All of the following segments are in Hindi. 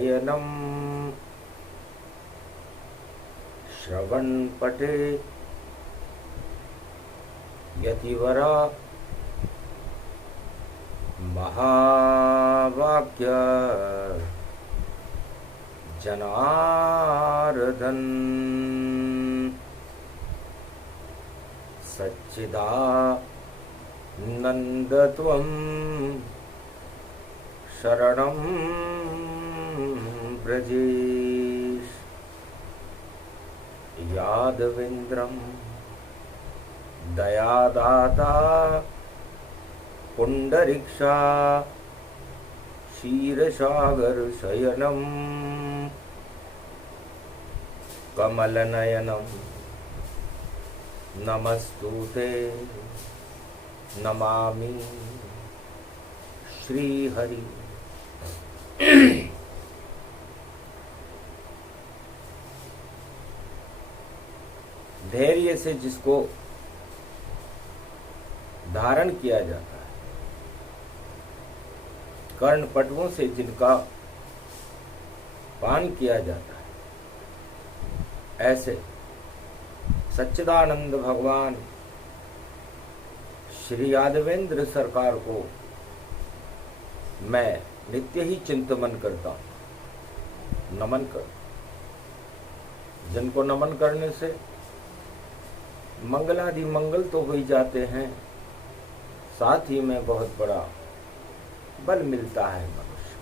शयनम श्रवणपटे यतिवरा महावाक्य जनार्दन सच्चिदानंदत्वं शरणं ब्रजेश यादवेन्द्रं दयादाता पुंडरीक्षा क्षीरसागर शयनम कमलनयनम नमस्तुते नमामि श्रीहरि। धैर्य से जिसको धारण किया जाता है, कर्णपटुओं से जिनका पान किया जाता है, ऐसे सच्चिदानंद भगवान श्री यादवेंद्र सरकार को मैं नित्य ही चिंतन करता हूं, नमन कर। जिनको नमन करने से मंगलादि मंगल तो हो ही जाते हैं, साथ ही में बहुत बड़ा बल मिलता है मनुष्य।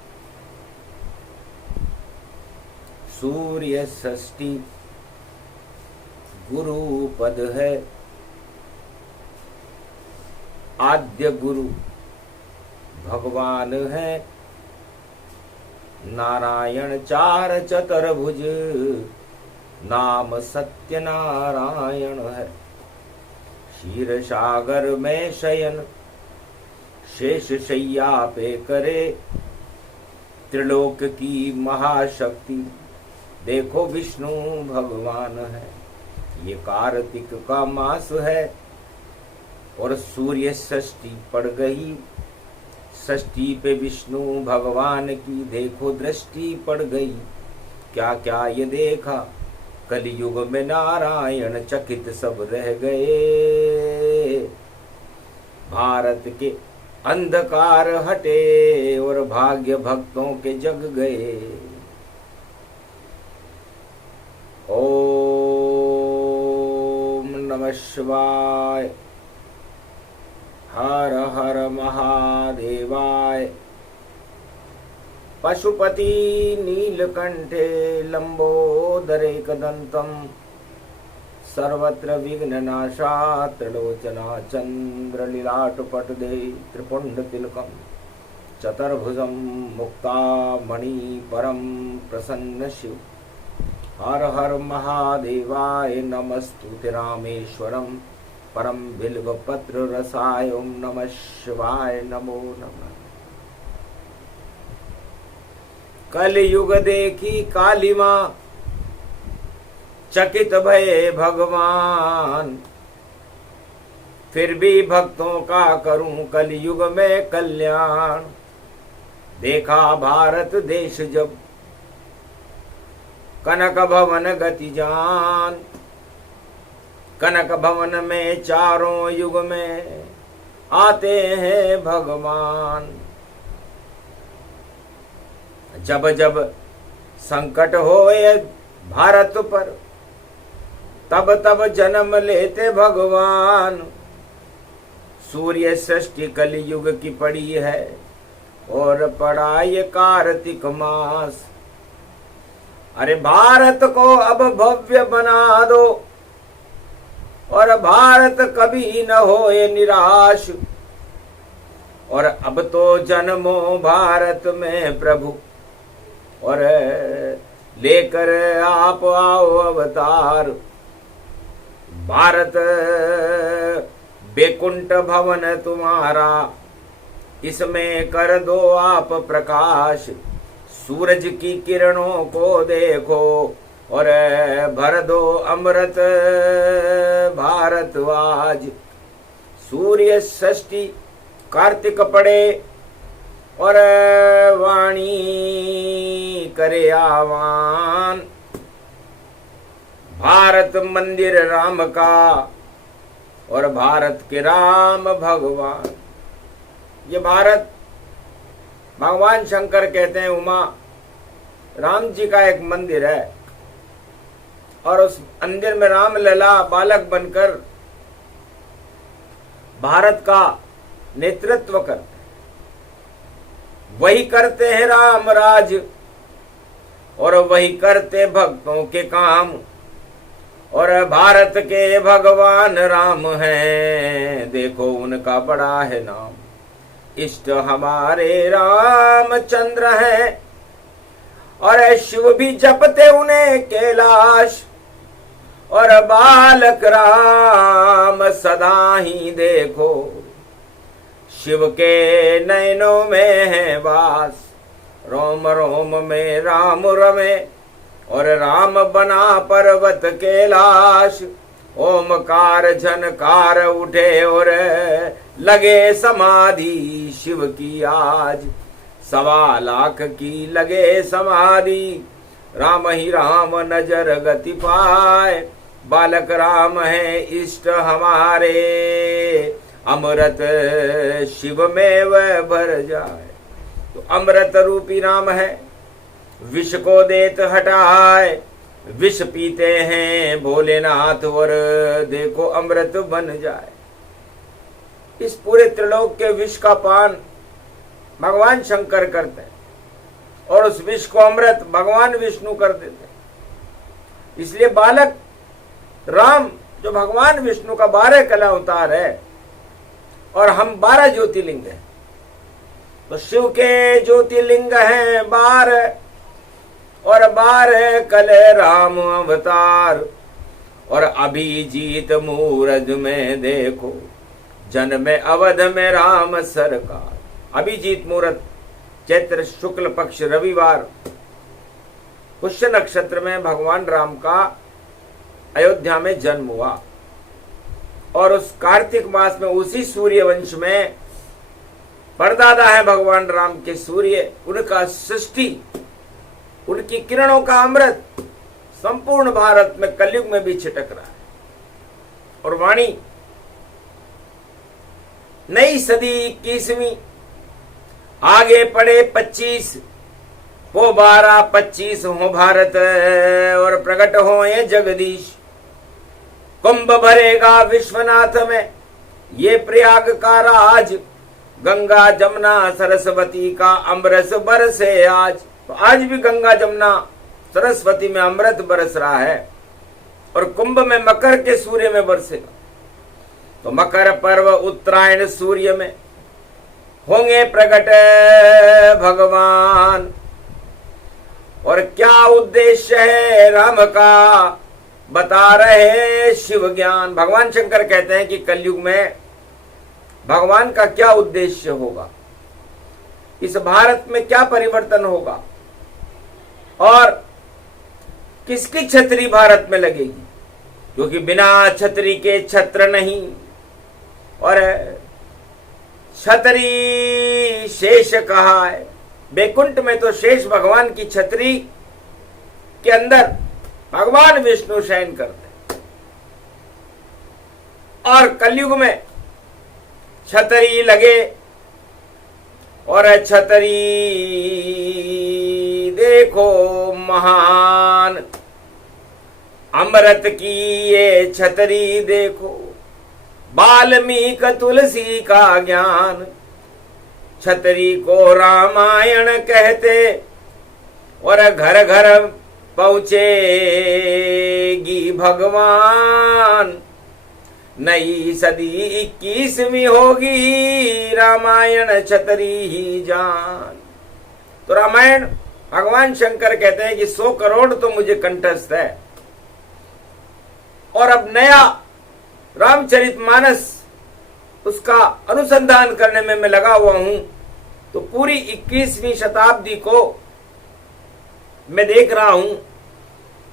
सूर्य षष्ठी गुरु पद है, आद्य गुरु भगवान है। नारायण चार चतुर्भुज नाम सत्य नारायण है। क्षीर सागर में शयन शेष शैया पे करे, त्रिलोक की महाशक्ति देखो विष्णु भगवान है। ये कार्तिक का मास है और सूर्य षष्ठी पड़ गई। षष्ठी पे विष्णु भगवान की देखो दृष्टि पड़ गई। क्या क्या ये देखा, कलयुग में नारायण चकित सब रह गए। भारत के अंधकार हटे और भाग्य भक्तों के जग गए। ओम नमः शिवाय। हर हर महादेवाय। पशुपति नीलकंठे लंबोदरे कदंतम सर्वत्र विघ्ननाशा त्रिलोचना चंद्रलीलाटपटदे त्रिपुंड तिलकम चतुर्भुजं मुक्तामणि परम प्रसन्न शिव। हर हर महादेवाय नमस्तुते रामेश्वरम परम बिल्वपत्र रसाय। ओम नमः शिवाय नमो नमः। कलयुग देखी काली मां चकित भये भगवान। फिर भी भक्तों का करूं कलयुग में कल्याण। देखा भारत देश जब कनक भवन गति जान। कनक भवन में चारों युग में आते हैं भगवान। जब जब संकट होए भारत पर तब तब जन्म लेते भगवान। सूर्य षष्ठी कलयुग की पड़ी है और पड़ा ये कार्तिक मास। अरे भारत को अब भव्य बना दो और भारत कभी न होए निराश। और अब तो जन्मो भारत में प्रभु और लेकर आप आओ अवतार। भारत बेकुंठ भवन तुम्हारा, इसमें कर दो आप प्रकाश। सूरज की किरणों को देखो और भर दो अमृत भारतवाज। सूर्य षष्ठी कार्तिक पड़े और वाणी करे आह्वान। भारत मंदिर राम का और भारत के राम भगवान। ये भारत भगवान शंकर कहते हैं उमा राम जी का एक मंदिर है और उस मंदिर में राम लला बालक बनकर भारत का नेतृत्व करते हैं। वही करते हैं राम राज और वही करते भक्तों के काम। और भारत के भगवान राम हैं, देखो उनका बड़ा है नाम। इष्ट हमारे रामचंद्र हैं और शिव भी जपते उन्हें कैलाश। और बालक राम सदा ही देखो शिव के नयनों में है वास। रोम रोम में राम रमे और राम बना पर्वत कैलाश। ओमकार झनकार उठे और लगे समाधि शिव की आज। 1.25 की लगे समाधि राम ही राम नजर गति पाए। बालक राम है इष्ट हमारे अमृत शिव में वह भर जाए। तो अमृत रूपी राम है विष को देत हटाए। विष पीते हैं भोलेनाथ और देखो अमृत बन जाए। इस पूरे त्रिलोक के विष का पान भगवान शंकर करते हैं और उस विष को अमृत भगवान विष्णु कर देते हैं। इसलिए बालक राम जो भगवान विष्णु का 12 कला अवतार है और हम 12 ज्योतिर्लिंग हैं। तो शिव के ज्योतिर्लिंग हैं 12 और 12 कले राम अवतार। और अभिजीत मूरज में देखो जन्म अवध में राम सरकार। अभिजीत मुहूर्त चैत्र शुक्ल पक्ष रविवार पुष्य नक्षत्र में भगवान राम का अयोध्या में जन्म हुआ। और उस कार्तिक मास में उसी सूर्य वंश में परदादा है भगवान राम के सूर्य। उनका सृष्टि उनकी किरणों का अमृत संपूर्ण भारत में कलयुग में भी छिटक रहा है। और वाणी नई सदी 21वीं आगे पड़े 25 वो 12-25 हो भारत और प्रकट हो ये जगदीश। कुंभ भरेगा विश्वनाथ में ये प्रयाग का राज। गंगा जमुना सरस्वती का अमृत बरसे आज। तो आज भी गंगा जमुना सरस्वती में अमृत बरस रहा है और कुंभ में मकर के सूर्य में बरसेगा। तो मकर पर्व उत्तरायण सूर्य में होंगे प्रकट भगवान। और क्या उद्देश्य है राम का बता रहे शिव ज्ञान। भगवान शंकर कहते हैं कि कलयुग में भगवान का क्या उद्देश्य होगा, इस भारत में क्या परिवर्तन होगा और किसकी छतरी भारत में लगेगी। क्योंकि बिना छतरी के छत्र नहीं। और छतरी शेष कहा है। बैकुंठ में तो शेष भगवान की छतरी के अंदर भगवान विष्णु शयन करते हैं। और कलयुग में छतरी लगे और छतरी देखो महान। अमृत की ये छतरी देखो वाल्मीकि तुलसी का ज्ञान। छतरी को रामायण कहते और घर घर पहुंचेगी भगवान। नई सदी 21वीं होगी रामायण छतरी ही जान। तो रामायण भगवान शंकर कहते हैं कि 100 करोड़ तो मुझे कंठस्थ है। और अब नया रामचरितमानस उसका अनुसंधान करने में मैं लगा हुआ हूं। तो पूरी 21वीं शताब्दी को मैं देख रहा हूं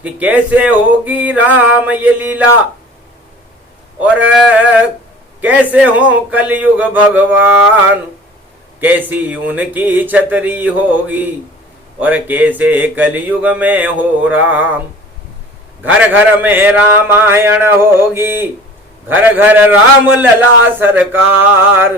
कि कैसे होगी राम ये लीला और कैसे हो कलयुग भगवान। कैसी उनकी छतरी होगी और कैसे कलयुग में हो राम। घर घर में रामायण होगी, घर घर राम लला सरकार।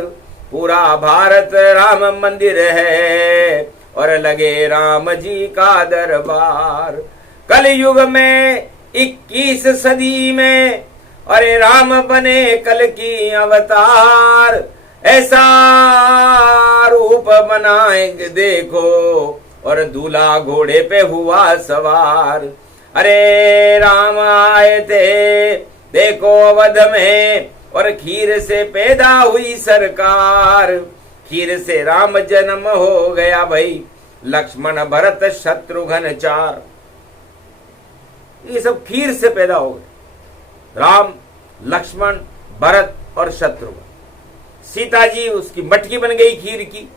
पूरा भारत राम मंदिर है और लगे राम जी का दरबार। कलयुग में 21 सदी में अरे राम बने कल की अवतार। ऐसा रूप बनाएंगे देखो और दूल्हा घोड़े पे हुआ सवार। अरे राम आए थे देखो अवध में और खीर से पैदा हुई सरकार। खीर से राम जन्म हो गया भाई, लक्ष्मण भरत शत्रुघ्न 4। ये सब खीर से पैदा हो गए, राम लक्ष्मण भरत और शत्रुघ्न। सीता जी उसकी मटकी बन गई खीर की,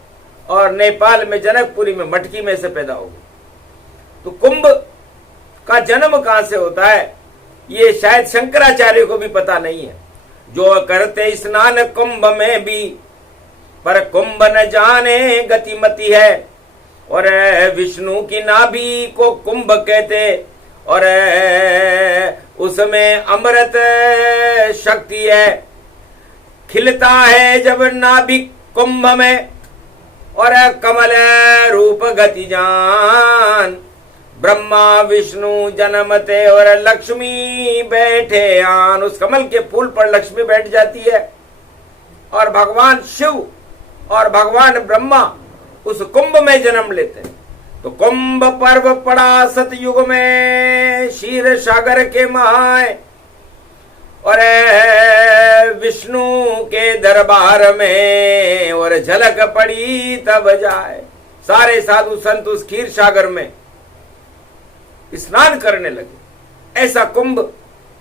और नेपाल में जनकपुरी में मटकी में से पैदा हो गई। तो कुंभ का जन्म कहां से होता है ये शायद शंकराचार्य को भी पता नहीं है। जो करते स्नान कुंभ में भी, पर कुंभ न जाने गतिमति है। और विष्णु की नाभि को कुंभ कहते, और उसमें अमृत शक्ति है। खिलता है जब नाभिक कुंभ में, और कमल रूप गति जान। ब्रह्मा विष्णु जन्मते और लक्ष्मी बैठे आन। उस कमल के फूल पर लक्ष्मी बैठ जाती है, और भगवान शिव और भगवान ब्रह्मा उस कुंभ में जन्म लेते हैं। तो कुंभ पर्व पड़ा सतयुग में क्षीर सागर के महाए, और विष्णु के दरबार में और झलक पड़ी तब जाए। सारे साधु संत उस क्षीर सागर में स्नान करने लगे। ऐसा कुंभ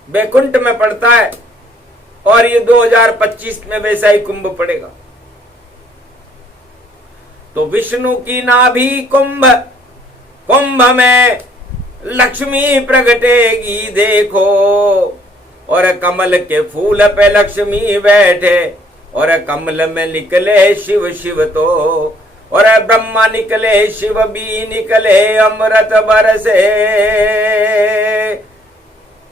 बैकुंठ में पड़ता है, और ये 2025 में वैसा ही कुंभ पड़ेगा। तो विष्णु की नाभि कुंभ, कुंभ में लक्ष्मी प्रगटेगी देखो। और कमल के फूल पे लक्ष्मी बैठे, और कमल में निकले शिव शिव तो। और ब्रह्मा निकले शिव भी निकले, अमृत बरसे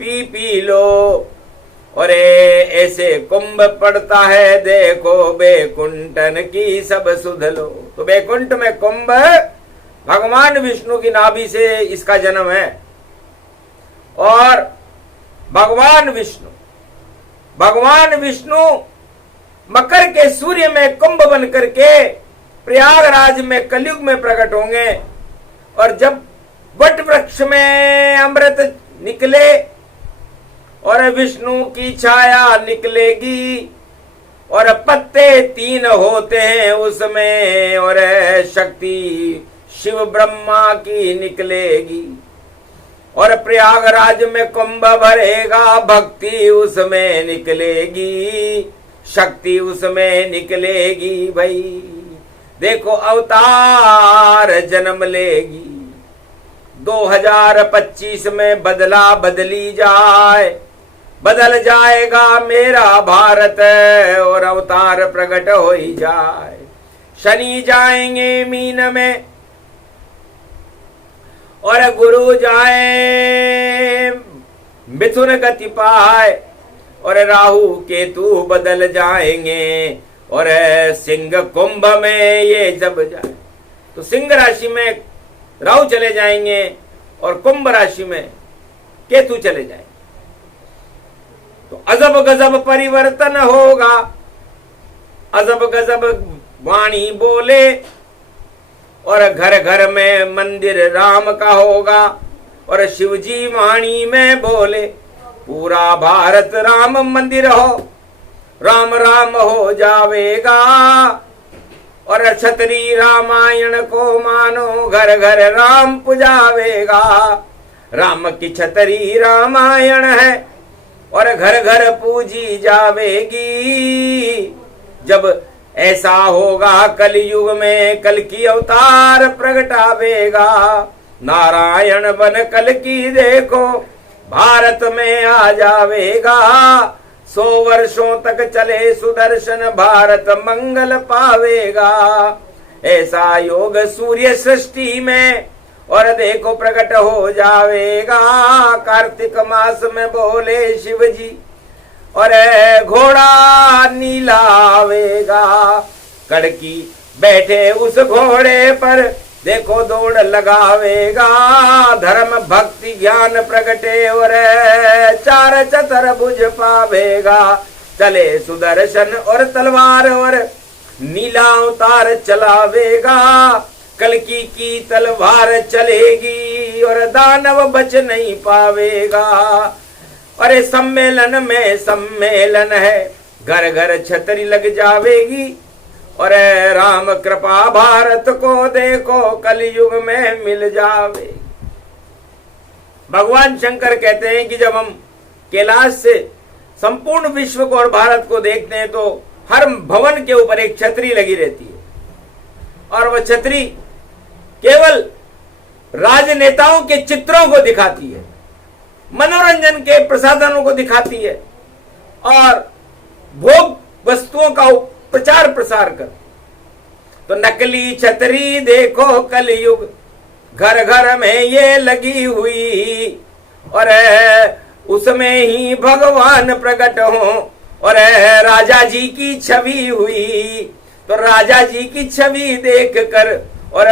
पी पी लो। और ऐसे कुंभ पड़ता है देखो, बैकुंठन की सब सुध लो। तो बैकुंठ में कुंभ भगवान विष्णु की नाभि से इसका जन्म है। और भगवान विष्णु मकर के सूर्य में कुंभ बन करके प्रयागराज में कलयुग में प्रकट होंगे। और जब वट वृक्ष में अमृत निकले और विष्णु की छाया निकलेगी, और पत्ते 3 होते हैं उसमें, और शक्ति शिव ब्रह्मा की निकलेगी। और प्रयागराज में कुंभ भरेगा, भक्ति उसमें निकलेगी, शक्ति उसमें निकलेगी भाई। देखो अवतार जन्म लेगी। 2025 में बदला बदली जाए, बदल जाएगा मेरा भारत, और अवतार प्रकट हो ही जाए। शनि जाएंगे मीन में, और गुरु जाए मिथुन गति पाए, और राहु केतु बदल जाएंगे, और सिंह कुंभ में ये जब जाए। तो सिंह राशि में राहु चले जाएंगे, और कुंभ राशि में केतु चले जाएंगे। तो अजब गजब परिवर्तन होगा, अजब गजब वाणी बोले, और घर घर में मंदिर राम का होगा, और शिवजी वाणी में बोले। पूरा भारत राम मंदिर हो, राम राम हो जावेगा। और क्षत्रिय रामायण को मानो, घर घर राम पुजावेगा। राम की क्षत्रिय रामायण है, और घर घर पूजी जावेगी। जब ऐसा होगा कलयुग में, कल की अवतार प्रगटावेगा। नारायण बन कल की देखो, भारत में आ जावेगा। 100 वर्षों तक चले सुदर्शन, भारत मंगल पावेगा। ऐसा योग सूर्य सृष्टि में और देखो प्रकट हो जावेगा। कार्तिक मास में बोले शिव जी और घोड़ा नीलावेगा। कड़की बैठे उस घोड़े पर देखो दौड़ लगावेगा। धर्म भक्ति ज्ञान प्रगटे और 4 चतुर्भुज पावेगा। चले सुदर्शन और तलवार और नीला अवतार चलावेगा। कल्कि की तलवार चलेगी और दानव बच नहीं पावेगा। अरे सम्मेलन में सम्मेलन है, घर घर छतरी लग जावेगी। और राम कृपा भारत को देखो कलयुग में मिल जावे। भगवान शंकर कहते हैं कि जब हम कैलाश से संपूर्ण विश्व को और भारत को देखते हैं तो हर भवन के ऊपर एक छतरी लगी रहती है, और वह छतरी केवल राजनेताओं के चित्रों को दिखाती है, मनोरंजन के प्रसाधनों को दिखाती है और भोग वस्तुओं का प्रचार प्रसार कर। तो नकली छतरी देखो कलयुग, घर घर में ये लगी हुई। और उसमें ही भगवान प्रकट हो और राजा जी की छवि हुई। तो राजा जी की छवि देख कर और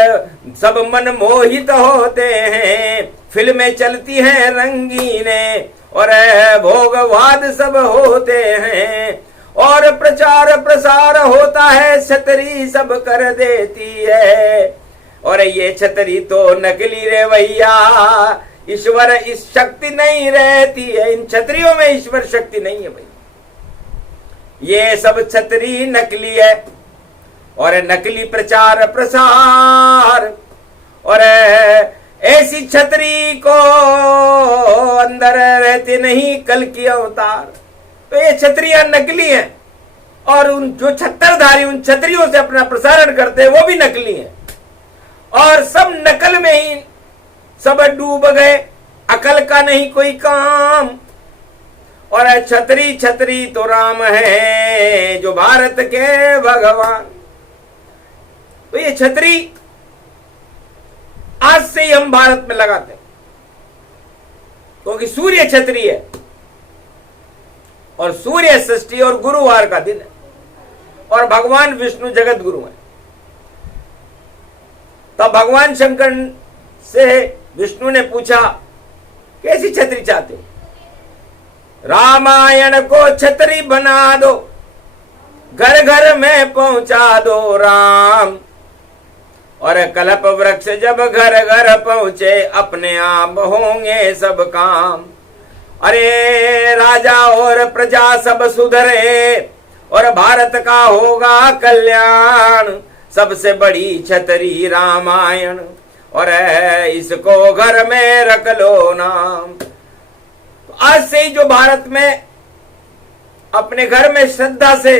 सब मन मोहित होते हैं। फिल्में चलती हैं रंगीने और भोगवाद सब होते हैं। और प्रचार प्रसार होता है, छतरी सब कर देती है। और ये छतरी तो नकली रे भैया, ईश्वर इस शक्ति नहीं रहती है। इन छतरियों में ईश्वर शक्ति नहीं है भाई, ये सब छतरी नकली है। और नकली प्रचार प्रसार और ऐसी छतरी को अंदर रहते नहीं कल की अवतार। तो ये छतरियां नकली हैं और उन जो छत्रधारी उन छतरियों से अपना प्रसारण करते हैं वो भी नकली हैं। और सब नकल में ही सब डूब गए, अकल का नहीं कोई काम। और छतरी छतरी तो राम है जो भारत के भगवान। तो ये छतरी आज से ही हम भारत में लगाते हैं क्योंकि सूर्य छतरी है और सूर्य षष्ठी और गुरुवार का दिन है और भगवान विष्णु जगत गुरु है। तब भगवान शंकर से विष्णु ने पूछा कैसी छतरी चाहते हो? रामायण को छतरी बना दो, घर घर में पहुंचा दो राम। और कल्प वृक्ष जब घर घर पहुंचे अपने आप होंगे सब काम। अरे राजा और प्रजा सब सुधरे और भारत का होगा कल्याण। सबसे बड़ी छतरी रामायण और इसको घर में रख लो नाम। तो आज से ही जो भारत में अपने घर में श्रद्धा से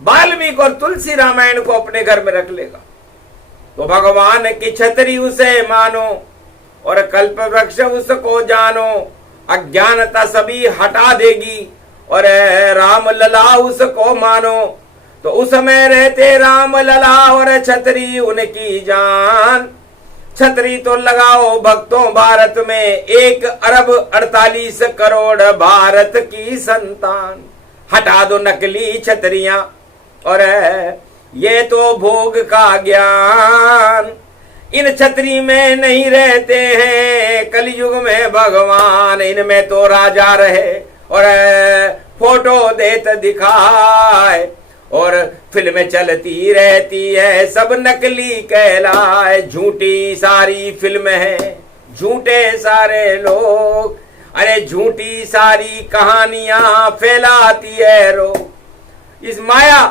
वाल्मीकि और तुलसी रामायण को अपने घर में रख लेगा तो भगवान की छतरी उसे मानो और कल्प वृक्ष उसको जानो। अज्ञानता सभी हटा देगी और राम लला उसको मानो। तो उसमें रहते राम लला और छतरी उनकी जान। छतरी तो लगाओ भक्तों भारत में, 1 अरब 48 करोड़ भारत की संतान। हटा दो नकली छतरियां और ये तो भोग का ज्ञान। इन छतरी में नहीं रहते हैं कलयुग में भगवान। इनमें तो राजा रहे और फोटो देत दिखाए और फिल्में चलती रहती है सब नकली कहलाए। झूठी सारी फिल्म है, झूठे सारे लोग। अरे झूठी सारी कहानियां फैलाती है रोग। इस माया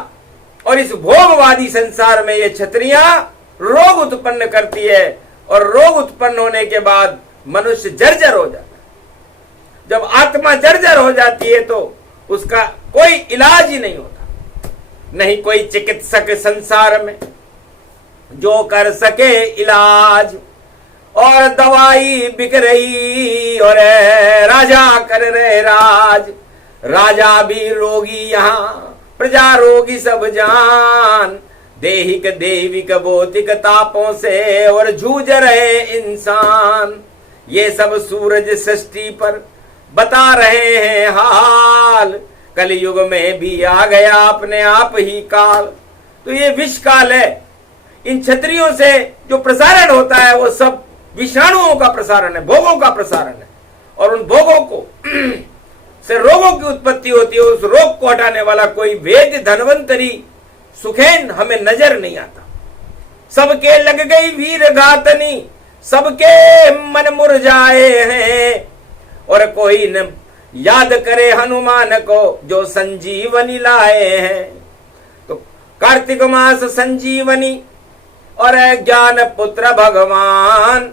और इस भोगवादी संसार में ये छतरियां रोग उत्पन्न करती है और रोग उत्पन्न होने के बाद मनुष्य जर्जर हो जाता है। जब आत्मा जर्जर हो जाती है तो उसका कोई इलाज ही नहीं होता, नहीं कोई चिकित्सक संसार में जो कर सके इलाज। और दवाई बिक रही और राजा कर रहे राज। राजा भी रोगी यहाँ, प्रजा रोगी सब जान, देहिक देविक भौतिक तापों से और जूझ रहे इंसान। ये सब सूरज सृष्टि पर बता रहे हैं हाल, कलयुग में भी आ गया अपने आप ही काल। तो ये विष काल है। इन क्षत्रियों से जो प्रसारण होता है वो सब विषाणुओं का प्रसारण है, भोगों का प्रसारण है, और उन भोगों को से रोगों की उत्पत्ति होती है। उस रोग को हटाने वाला कोई वेद धनवंतरी सुखेन हमें नजर नहीं आता। सबके लग गई वीर घातनी, सबके मन मुरझाए हैं, और कोई न याद करे हनुमान को जो संजीवनी लाए हैं। तो कार्तिक मास संजीवनी और ज्ञान पुत्र भगवान,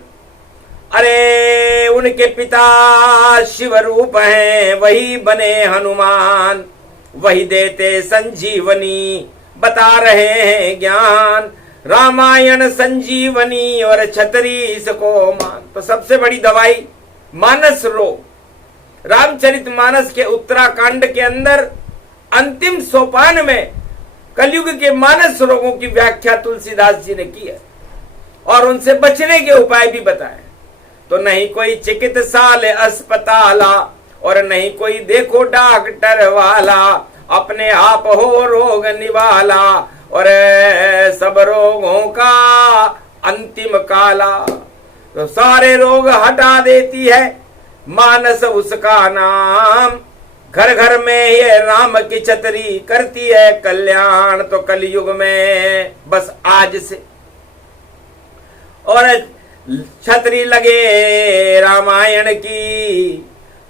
अरे उनके पिता शिव रूप हैं, वही बने हनुमान, वही देते संजीवनी, बता रहे हैं ज्ञान। रामायण संजीवनी और छत्तीस को मान। तो सबसे बड़ी दवाई मानस रोग। रामचरित मानस के उत्तराखंड के अंदर अंतिम सोपान में कलयुग के मानस रोगों की व्याख्या तुलसीदास जी ने की है, और उनसे बचने के उपाय भी बताए। तो नहीं कोई चिकित्सालय अस्पताला, और नहीं कोई देखो डॉक्टर वाला, अपने आप हो रोग निवाला, और सब रोगों का अंतिम काला। तो सारे रोग हटा देती है मानस उसका नाम, घर घर में ये राम की छतरी करती है कल्याण। तो कलयुग में बस आज से और छतरी लगे रामायण की,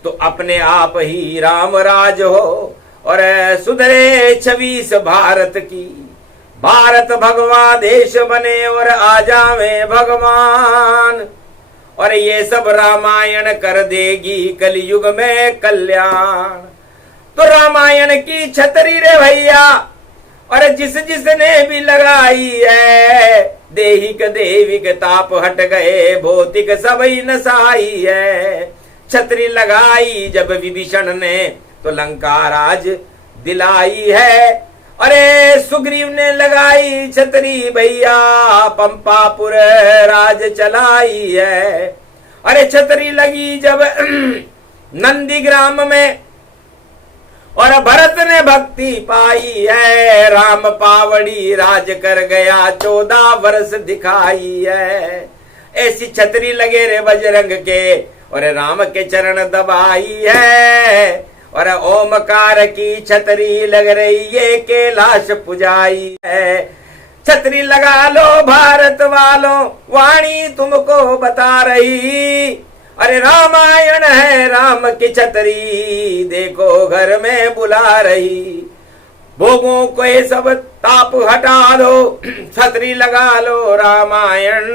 तो अपने आप ही राम राज हो, और सुधरे 26 भारत की। भारत भगवा देश बने और आ जावे भगवान, और ये सब रामायण कर देगी कलयुग में कल्याण। तो रामायण की छतरी रे भैया, और जिसने भी लगाई है, देहिक देविक ताप हट गए, भौतिक सबई नसाई है। छतरी लगाई जब विभीषण ने, तो लंका राज दिलाई है। अरे सुग्रीव ने लगाई छतरी भैया, पंपापुर राज चलाई है। अरे छतरी लगी जब नंदीग्राम में, और भरत ने भक्ति पाई है, राम पावड़ी राज कर गया 14 वर्ष दिखाई है। ऐसी छतरी लगे रे बजरंग के, और राम के चरण दबाई है, और ओमकार की छतरी लग रही ये कैलाश पुजाई है। छतरी लगा लो भारत वालों, वाणी तुमको बता रही, अरे रामायण है राम की छतरी, देखो घर में बुला रही। भोगों को ये सब ताप हटा दो, छतरी लगा लो रामायण,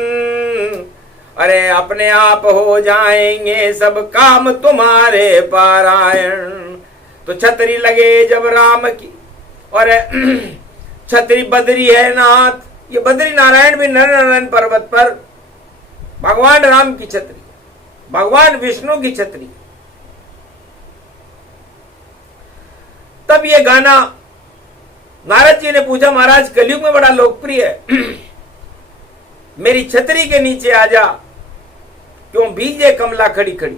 अरे अपने आप हो जाएंगे सब काम तुम्हारे पारायण। तो छतरी लगे जब राम की, और छतरी बद्री है नाथ, ये बद्री नारायण भी नर नारायण पर्वत पर भगवान राम की छतरी, भगवान विष्णु की छतरी। तब ये गाना नारद जी ने पूछा, महाराज कलयुग में बड़ा लोकप्रिय है, मेरी छतरी के नीचे आजा, क्यों बीजे कमला खड़ी खड़ी।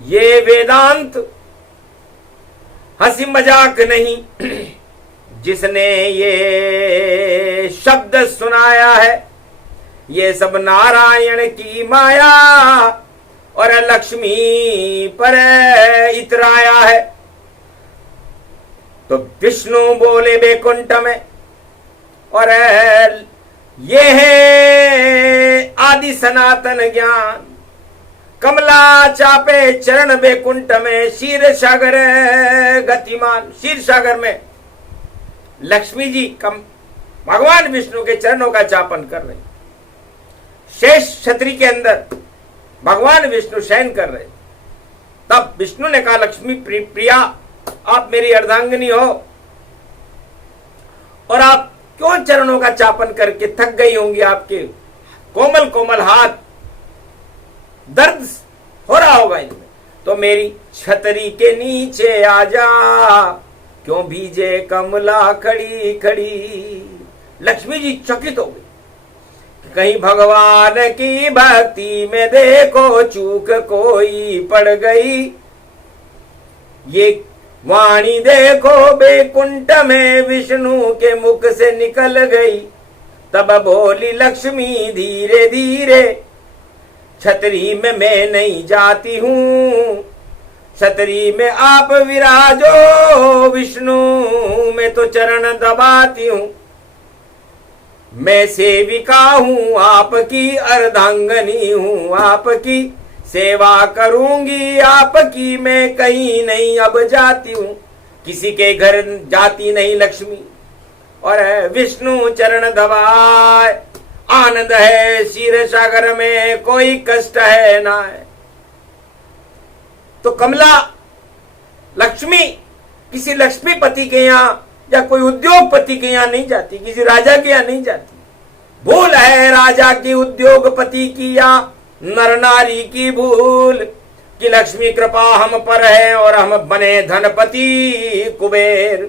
ये वेदांत हंसी मजाक नहीं, जिसने ये शब्द सुनाया है, ये सब नारायण की माया, और लक्ष्मी पर इतराया है। तो विष्णु बोले बैकुंठ में, और ये है आदि सनातन ज्ञान, कमला चापे चरण बैकुंठ में, क्षीर सागर गतिमान। क्षीर सागर में लक्ष्मी जी भगवान विष्णु के चरणों का चापन कर रहे, शेष छतरी के अंदर भगवान विष्णु शयन कर रहे। तब विष्णु ने कहा, लक्ष्मी प्रिया आप मेरी अर्धांगिनी हो, और आप क्यों चरणों का चापन करके थक गई होंगी, आपके कोमल कोमल हाथ दर्द हो रहा होगा इनमें। तो तो मेरी छतरी के नीचे आजा, क्यों भीजे कमला खड़ी खड़ी। लक्ष्मी जी चकित हो गई, कहीं भगवान की भक्ति में देखो चूक कोई पड़ गई। ये वाणी देखो बैकुंठ में विष्णु के मुख से निकल गई। तब बोली लक्ष्मी धीरे धीरे, छतरी में मैं नहीं जाती हूँ, छतरी में आप विराजो विष्णु, मैं तो चरण दबाती हूँ। मैं सेविका हूँ आपकी, अर्धांगनी हूँ आपकी, सेवा करूंगी आपकी, मैं कहीं नहीं अब जाती हूँ, किसी के घर जाती नहीं लक्ष्मी। और विष्णु चरण दबाए, आनंद है क्षीर सागर में, कोई कष्ट है ना है। तो कमला लक्ष्मी किसी लक्ष्मीपति के यहाँ या कोई उद्योगपति के यहाँ नहीं जाती, किसी राजा के यहाँ नहीं जाती। भूल है राजा की, उद्योगपति की या नर नारी की भूल, कि लक्ष्मी कृपा हम पर है और हम बने धनपति कुबेर।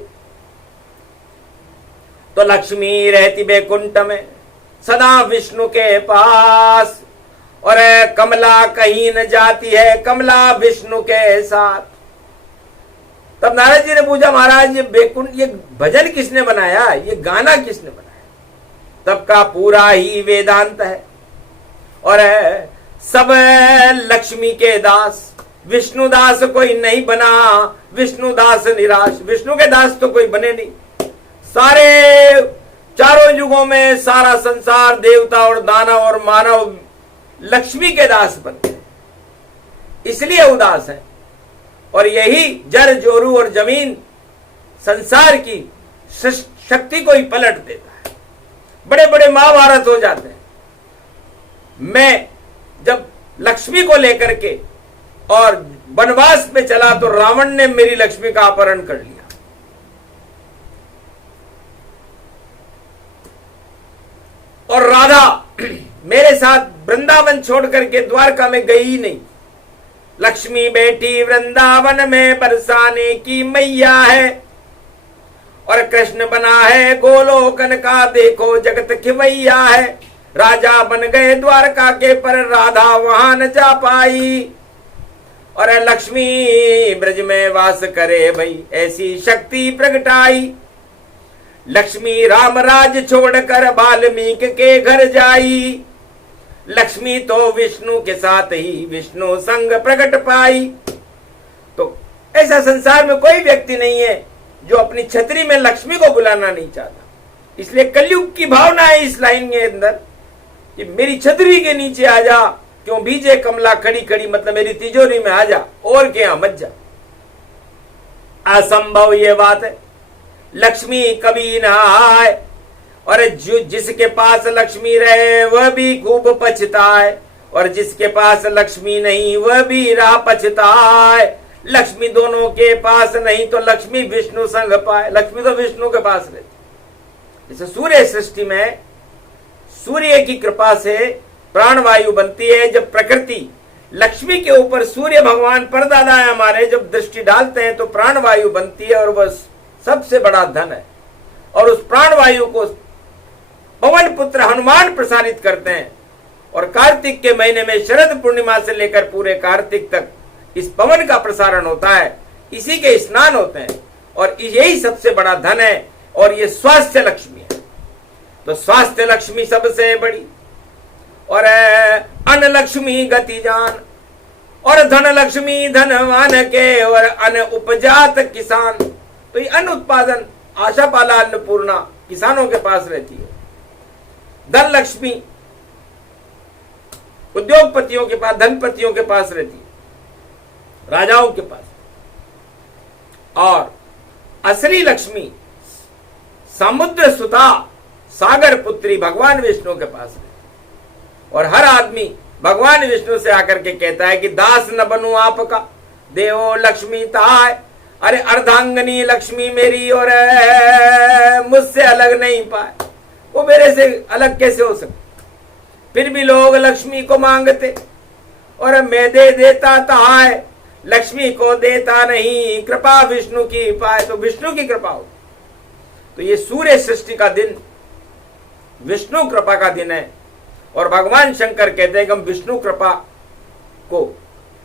तो लक्ष्मी रहती बैकुंठ में सदा विष्णु के पास, और कमला कहीं न जाती है, कमला विष्णु के साथ। तब नारद जी ने पूछा, महाराज ये बैकुंठ, ये भजन किसने बनाया, ये गाना किसने बनाया? तब का पूरा ही वेदांत है, और सब लक्ष्मी के दास। विष्णु दास कोई नहीं बना, विष्णु दास निराश। विष्णु के दास तो कोई बने नहीं। सारे चारों युगों में सारा संसार, देवता और दानव और मानव लक्ष्मी के दास बन गए, इसलिए उदास है। और यही जर जोरू और जमीन संसार की शक्ति को ही पलट देता है। बड़े बड़े महाभारत हो जाते हैं। मैं जब लक्ष्मी को लेकर के और वनवास में चला तो रावण ने मेरी लक्ष्मी का अपहरण कर लिया। और राधा मेरे साथ वृंदावन छोड़ करके द्वारका में गई ही नहीं। लक्ष्मी बैठी वृंदावन में, बरसाने की मैया है, और कृष्ण बना है गोलोकन का, देखो जगत खिवैया है। राजा बन गए द्वारका के, पर राधा वहां न जा पाई। और लक्ष्मी ब्रज में वास करे भई, ऐसी शक्ति प्रगटाई। लक्ष्मी राम राज छोड़कर वाल्मीकि के घर जाई। लक्ष्मी तो विष्णु के साथ ही विष्णु संग प्रकट पाई। तो ऐसा संसार में कोई व्यक्ति नहीं है जो अपनी छतरी में लक्ष्मी को बुलाना नहीं चाहता। इसलिए कलयुग की भावना है इस लाइन के अंदर कि मेरी छतरी के नीचे आ जा, क्यों भीजे कमला खड़ी खड़ी, मतलब मेरी तिजोरी में आ जा, और क्या मत जा। असंभव ये बात है, लक्ष्मी कभी ना आए, और जो जिसके पास लक्ष्मी रहे वह भी खूब पछताए, और जिसके पास लक्ष्मी नहीं वह भी राह पछताए। लक्ष्मी दोनों के पास नहीं तो लक्ष्मी विष्णु संग पाए। लक्ष्मी तो विष्णु के पास रहती। जैसे सूर्य सृष्टि में सूर्य की कृपा से प्राणवायु बनती है। जब प्रकृति लक्ष्मी के ऊपर सूर्य भगवान परदादा है हमारे, जब दृष्टि डालते हैं तो प्राणवायु बनती है, और वह सबसे बड़ा धन है। और उस प्राणवायु को पवन पुत्र हनुमान प्रसारित करते हैं। और कार्तिक के महीने में शरद पूर्णिमा से लेकर पूरे कार्तिक तक इस पवन का प्रसारण होता है, इसी के स्नान होते हैं, और यही सबसे बड़ा धन है। और ये स्वास्थ्य लक्ष्मी है। तो स्वास्थ्य लक्ष्मी सबसे बड़ी, और अन्न लक्ष्मी गति जान, और धन लक्ष्मी धनवान के, और अन्न उपजात किसान। तो ये अन्न उत्पादन आशा पाला अन्नपूर्णा किसानों के पास रहती है। धन लक्ष्मी उद्योगपतियों के पास, धनपतियों के पास रहती है, राजाओं के पास। और असली लक्ष्मी समुद्र सुता सागर पुत्री भगवान विष्णु के पास रहती। और हर आदमी भगवान विष्णु से आकर के कहता है कि दास न बनूं आपका, देवो लक्ष्मी ताय। अरे अर्धांगनी लक्ष्मी मेरी, और मुझसे अलग नहीं पाए, वो मेरे से अलग कैसे हो सकते? फिर भी लोग लक्ष्मी को मांगते, और मैं दे देता ताय। लक्ष्मी को देता नहीं, कृपा विष्णु की पाए तो विष्णु की कृपा हो। तो ये सूर्य सृष्टि का दिन विष्णु कृपा का दिन है। और भगवान शंकर कहते हैं कि हम विष्णु कृपा को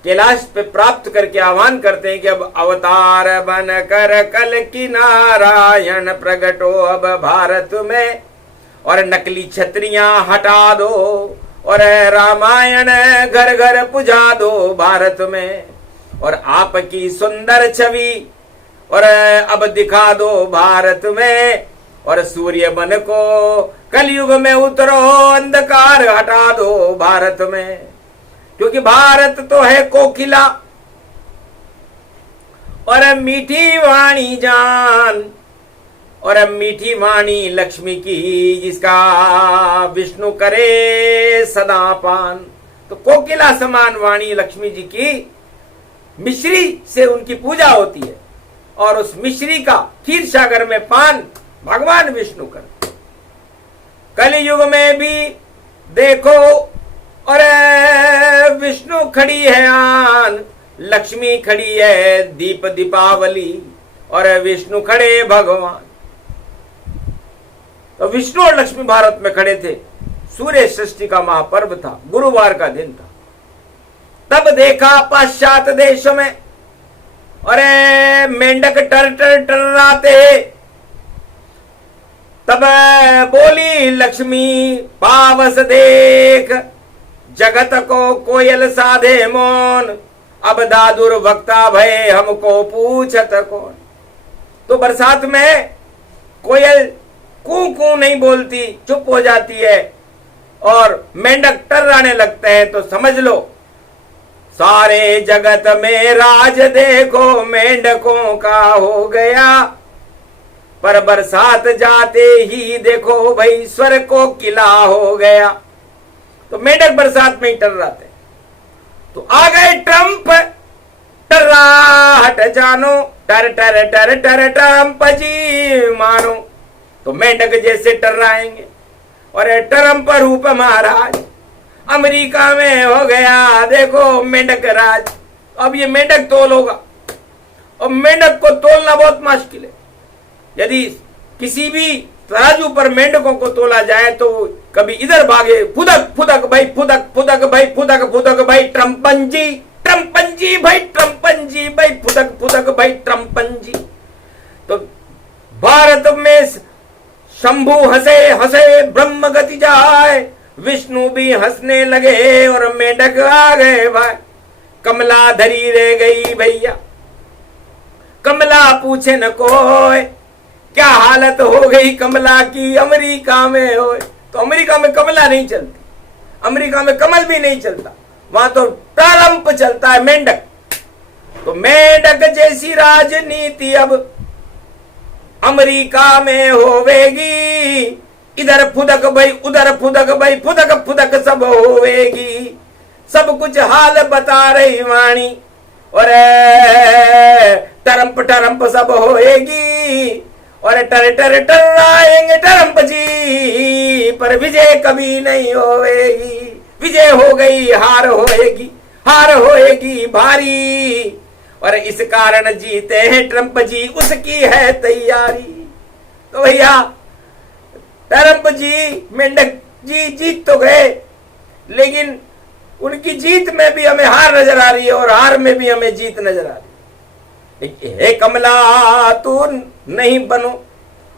कैलाश पे प्राप्त करके आह्वान करते हैं कि अब अवतार बन कर कल की नारायण प्रगटो अब भारत में, और नकली छत्रियां हटा दो और रामायण घर घर पुजा दो भारत में, और आपकी सुंदर छवि और अब दिखा दो भारत में, और सूर्य बन को कलयुग में उतरो अंधकार हटा दो भारत में। क्योंकि भारत तो है कोकिला और मीठी वाणी जान, और मीठी वाणी लक्ष्मी की जिसका विष्णु करे सदा पान। तो कोकिला समान वाणी लक्ष्मी जी की, मिश्री से उनकी पूजा होती है, और उस मिश्री का क्षीर सागर में पान भगवान विष्णु करते। कलयुग में भी देखो और विष्णु खड़ी है आन, लक्ष्मी खड़ी है दीप दीपावली, और विष्णु खड़े भगवान। तो विष्णु और लक्ष्मी भारत में खड़े थे। सूर्य सृष्टि का महापर्व था, गुरुवार का दिन था। तब देखा पाश्चात देशों में अरे मेंढक टर टर टर्राते, तब बोली लक्ष्मी पावस देख, जगत को कोयल साधे मौन, अब दादुर वक्ता भय हमको पूछत कौन। तो बरसात में कोयल कू कू नहीं बोलती, चुप हो जाती है, और मेंढक टर्राने लगते हैं। तो समझ लो सारे जगत में राज देखो मेंढकों का हो गया, पर बरसात जाते ही देखो भाई स्वर को किला हो गया। तो मेंढक बरसात में ही टर्राते। तो आ गए ट्रंप, टर्राहट जानो, टर टर टर टर ट्रंप जी मानो। तो मेंढक जैसे टर्राएंगे। और ट्रंप रूप महाराज अमेरिका में हो गया देखो मेंढक राज। अब ये मेंढक तोल होगा, और मेंढक को तोलना बहुत मुश्किल है। यदि किसी भी तराजू पर मेंढकों को तोला जाए तो कभी इधर भागे, फुदक फुदक भाई फुदक फुदक भाई फुदक फुदक भाई ट्रम्पन जी भाई ट्रम्पन जी भाई फुदक फुदक भाई ट्रम्पन जी। तो भारत में शंभु हंसे हंसे ब्रह्म गति जाए, विष्णु भी हंसने लगे और मेंढक आ गए भाई। कमला धरी रह गई भैया, कमला पूछे न कोई क्या हालत हो गई कमला की अमेरिका में हो। तो अमेरिका में कमला नहीं चलती, अमेरिका में कमल भी नहीं चलता, वहां तो ट्रंप चलता है, मेंढक। तो मेंढक जैसी राजनीति अब अमेरिका में होवेगी, इधर फुदक भाई उधर फुदक भाई फुदक फुदक सब होवेगी। सब कुछ हाल बता रही वाणी, और टरम्प टरम्प सब होएगी, और टर टर टर्राएंगे टरम्प जी, पर विजय कभी नहीं होएगी। विजय हो गई हार होएगी, हार होएगी भारी, और इस कारण जीते हैं ट्रंप जी, उसकी है तैयारी। तो भैया ट्रंप जी मेंढक जी जीत तो गए, लेकिन उनकी जीत में भी हमें हार नजर आ रही है, और हार में भी हमें जीत नजर आ रही है। हे कमला तू नहीं बनो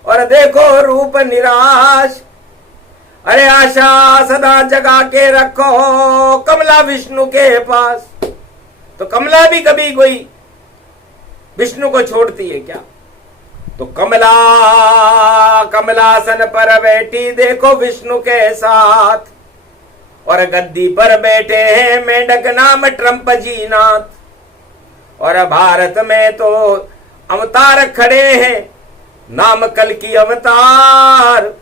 और देखो रूप निराश, अरे आशा सदा जगा के रखो कमला विष्णु के पास। तो कमला भी कभी कोई विष्णु को छोड़ती है क्या? तो कमला कमलासन पर बैठी देखो विष्णु के साथ, और गद्दी पर बैठे हैं मेंढक नाम ट्रंप जी नाथ। और भारत में तो अवतार खड़े हैं नाम कल की अवतार,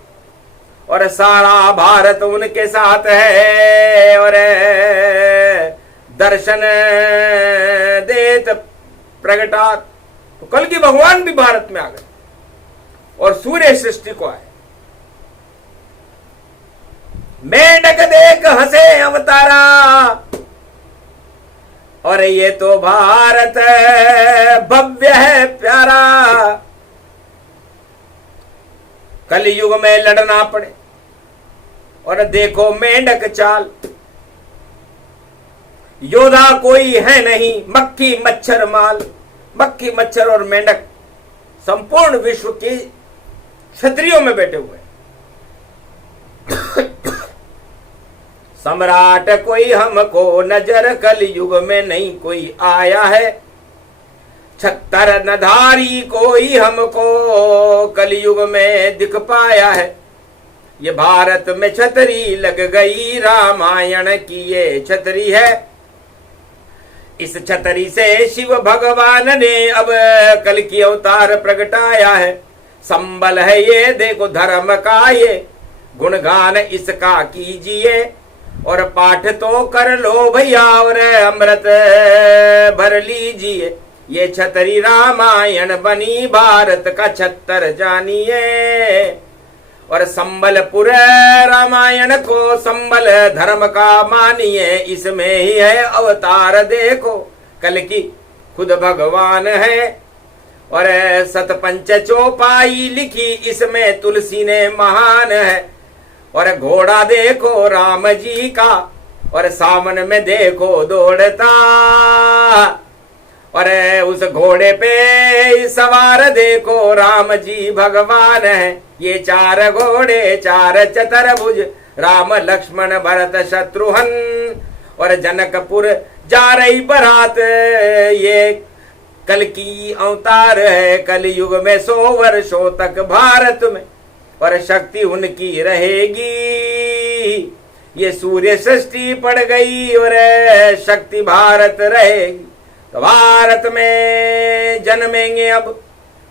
और सारा भारत उनके साथ है, और दर्शन देत प्रगटात। तो कल की भगवान भी भारत में आ गए और सूर्य सृष्टि को आए। मेंढक देख हंसे अवतारा, और ये तो भारत भव्य है प्यारा, कलयुग में लड़ना पड़े और देखो मेंढक चाल, योद्धा कोई है नहीं, मक्खी मच्छर माल। मक्खी मच्छर और मेंढक संपूर्ण विश्व के क्षत्रियों में बैठे हुए। सम्राट कोई हमको नजर कलयुग में नहीं कोई आया है, छत्तर नधारी कोई हमको कलयुग में दिख पाया है। ये भारत में छतरी लग गई, रामायण की ये छतरी है। इस छतरी से शिव भगवान ने अब कल की अवतार प्रगटाया है। संबल है ये देखो धर्म का, ये गुणगान इसका कीजिए और पाठ तो कर लो भैया और अमृत भर लीजिए। ये छतरी रामायण बनी, भारत का छत्तर जानिए। और संबलपुर रामायण को संबल धर्म का मानिए, इसमें ही है अवतार देखो कल की खुद भगवान है। और सतपंच चौपाई लिखी इसमें तुलसी ने महान है। और घोड़ा देखो राम जी का, और सावन में देखो दौड़ता, और उस घोड़े पे सवार देखो राम जी भगवान है। ये चार घोड़े चार चतुर्भुज, राम लक्ष्मण भरत शत्रुघ्न। और जनकपुर जा रही बारात, ये कल की अवतार है। कलयुग में 100 वर्षों तक भारत में और शक्ति उनकी रहेगी। ये सूर्य सृष्टि पड़ गई और शक्ति भारत रहेगी। तो भारत में जन्मेंगे अब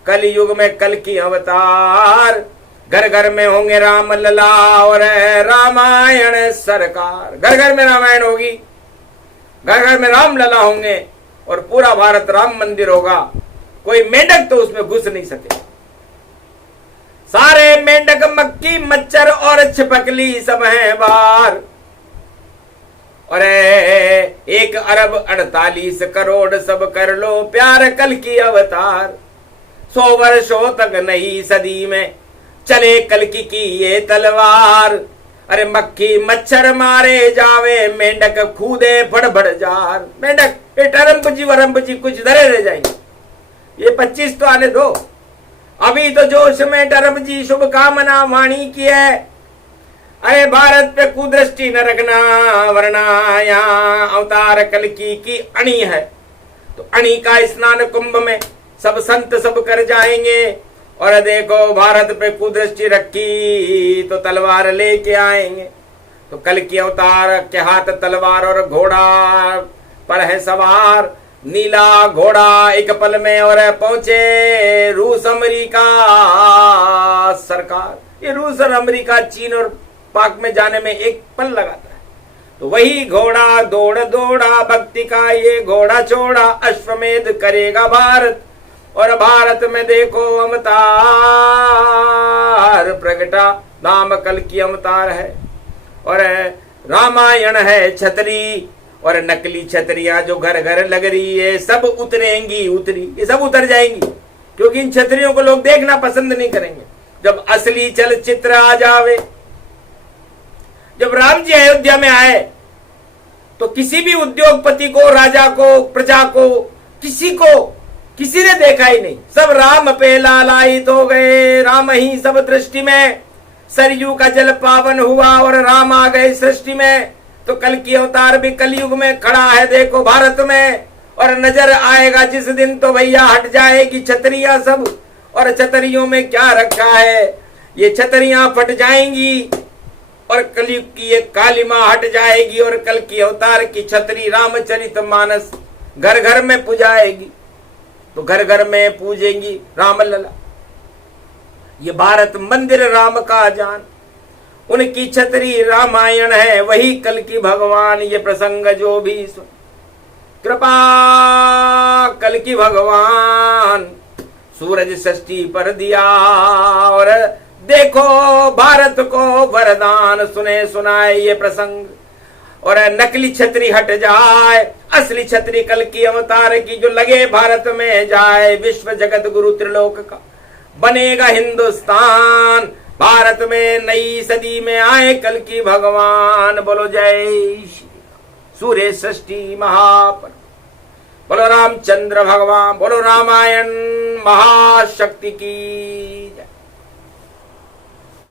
कलयुग में कल की अवतार। घर घर में होंगे राम लला और रामायण सरकार। घर घर में रामायण होगी, घर घर में राम लला होंगे और पूरा भारत राम मंदिर होगा। कोई मेंढक तो उसमें घुस नहीं सके। सारे मेंढक मक्खी मच्छर और छिपकली सब हैं बाहर। और 1 अरब 48 करोड़ सब कर लो प्यार कल की अवतार। 100 वर्षों तक नई सदी में चले कल की ये तलवार। अरे मक्खी मच्छर मारे जावे, मेंढक खूदे फड़फड़ जार। मेंढक ये टरम्पजी वरम्पजी कुछ धरे रह जाएंगे। ये 25 तो आने दो, अभी तो जोश में टरम्पजी शुभकामना वाणी की है। अरे भारत पे कुदृष्टि न रखना, वरना यहाँ अवतार कल की अणी है। तो अणी का स्नान कुंभ में सब संत सब कर जाएंगे। और देखो भारत पे कुदृष्टि रखी तो तलवार लेके आएंगे। तो कल की अवतार के हाथ तलवार और घोड़ा पर है सवार। नीला घोड़ा एक पल में और पहुंचे रूस अमेरिका सरकार। ये रूस और अमेरिका चीन और पाक में जाने में एक पल लगाता है। तो वही घोड़ा दौड़ दौड़ा भक्ति का ये घोड़ा छोड़ा, अश्वमेध करेगा भारत। और भारत में देखो अवतार प्रगटा, नाम कल की अवतार है। और रामायण है छतरी, और नकली छतरियां जो घर घर लग रही है सब उतरेंगी उतरी। ये सब उतर जाएंगी क्योंकि इन छतरियों को लोग देखना पसंद नहीं करेंगे। जब असली चलचित्र आ जावे, जब राम जी अयोध्या में आए तो किसी भी उद्योगपति को, राजा को, प्रजा को, किसी ने देखा ही नहीं। सब राम पे लालायित हो गए। राम ही सब दृष्टि में, सरयू का जल पावन हुआ और राम आ गए सृष्टि में। तो कल की अवतार भी कलयुग में खड़ा है देखो भारत में। और नजर आएगा जिस दिन तो भैया हट जाएगी छतरियां सब। और छतरियों में क्या रखा है, ये छतरियां फट जाएंगी और कलयुग की ये कालिमा हट जाएगी। और कल की अवतार की छतरी रामचरितमानस घर घर में पूजाएगी। तो घर घर में पूजेंगी राम लला। ये भारत मंदिर राम का जान, उनकी छतरी रामायण है, वही कल की भगवान। ये प्रसंग जो भी सुन, कृपा कल की भगवान। सूरज षष्ठी पर दिया और देखो भारत को वरदान, सुने सुनाए ये प्रसंग। और नकली छतरी हट जाए, असली छतरी कल की अवतार की जो लगे भारत में जाए। विश्व जगत गुरु त्रिलोक का बनेगा हिंदुस्तान, भारत में नई सदी में आए कल की भगवान। बोलो जय श्री सूर्य षष्ठी महापर, बोलो रामचंद्र भगवान, बोलो रामायण महाशक्ति की।